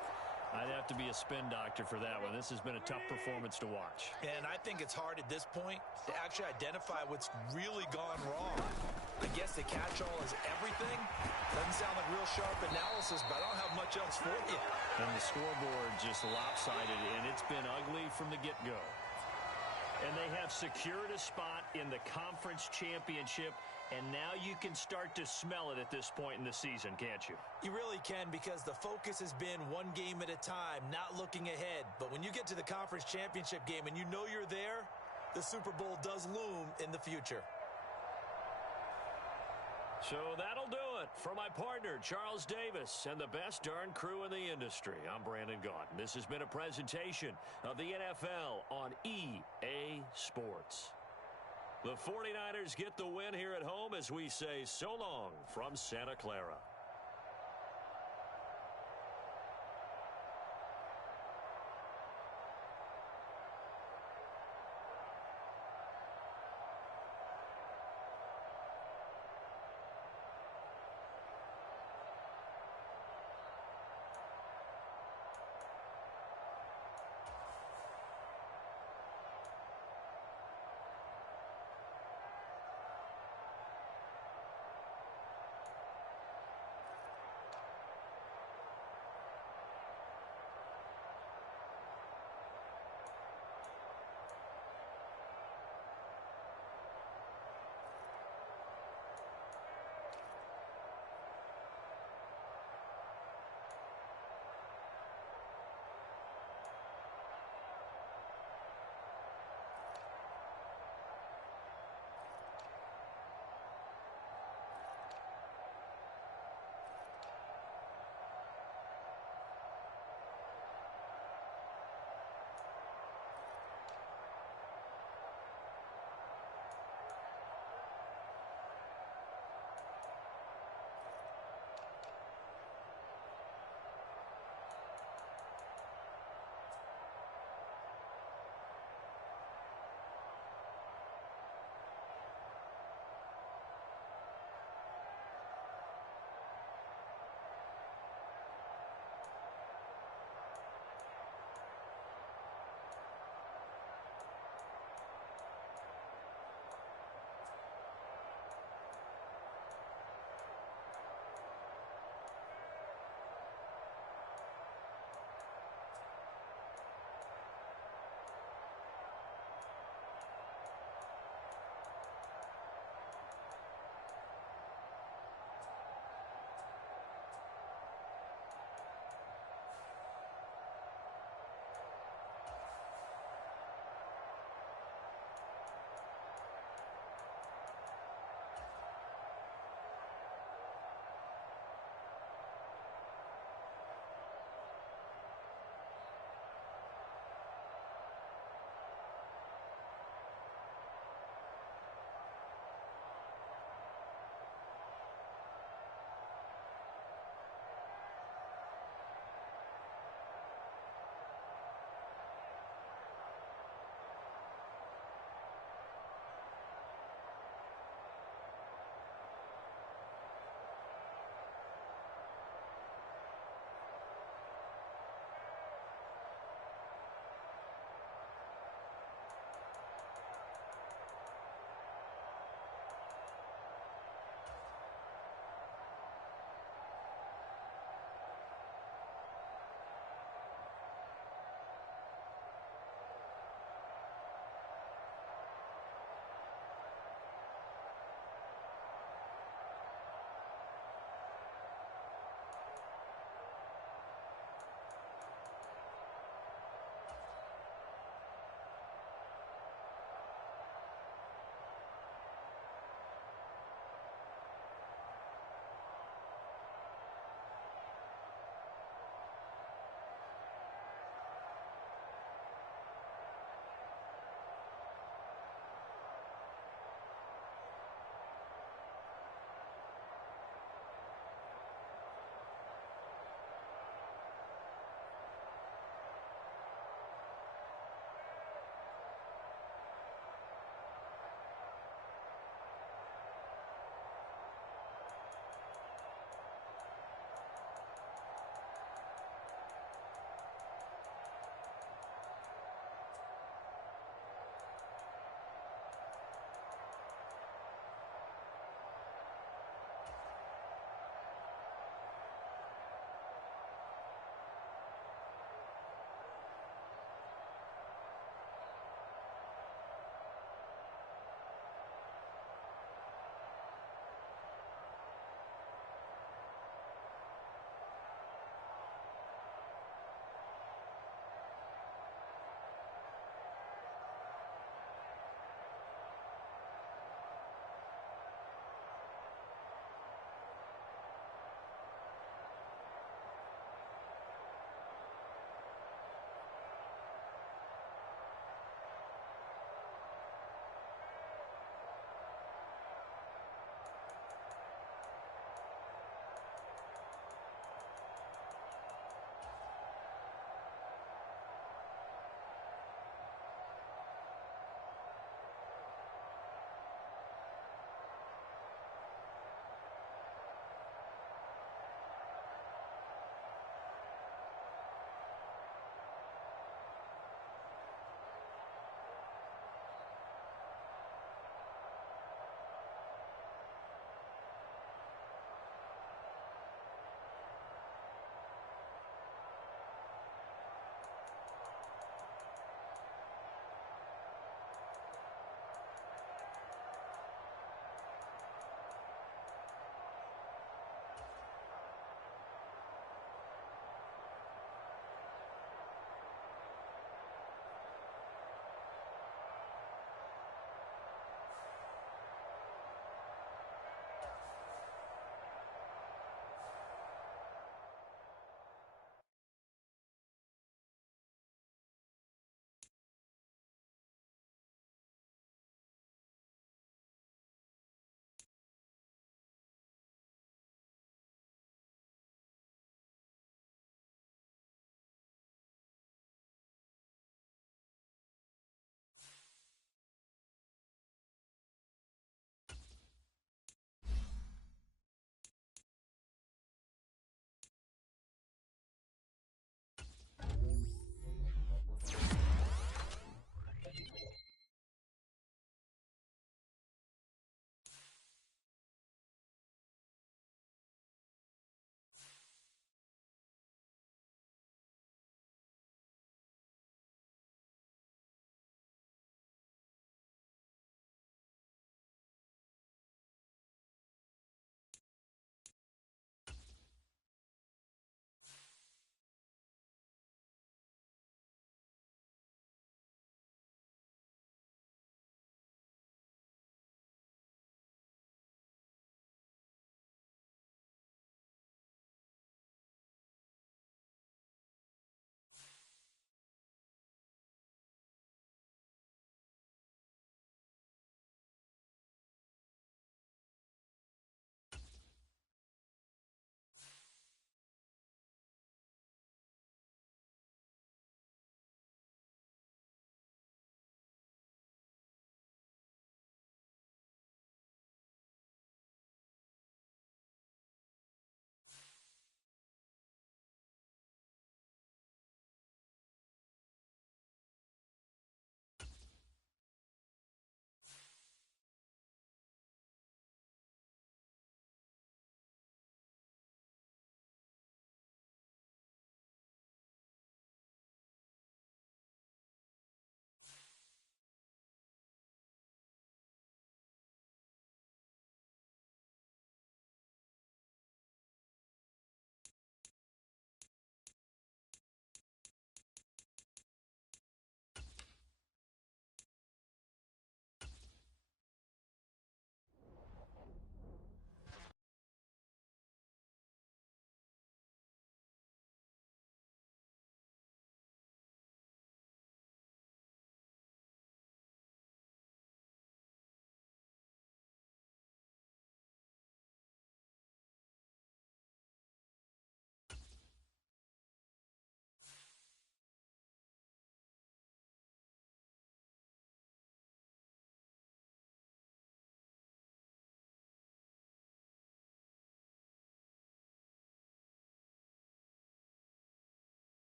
I'd have to be a spin doctor for that one. This has been a tough performance to watch. And I think it's hard at this point to actually identify what's really gone wrong. I guess the catch-all is everything. Doesn't sound like real sharp analysis, but I don't have much else for you. And the scoreboard just lopsided, and it's been ugly from the get-go. And they have secured a spot in the conference championship, and now you can start to smell it at this point in the season, can't you? You really can, because the focus has been one game at a time, not looking ahead. But when you get to the conference championship game and you know you're there, the Super Bowl does loom in the future. So that'll do it for my partner, Charles Davis, and the best darn crew in the industry. I'm Brandon Gaudin. This has been a presentation of the NFL on EA Sports. The 49ers get the win here at home as we say so long from Santa Clara.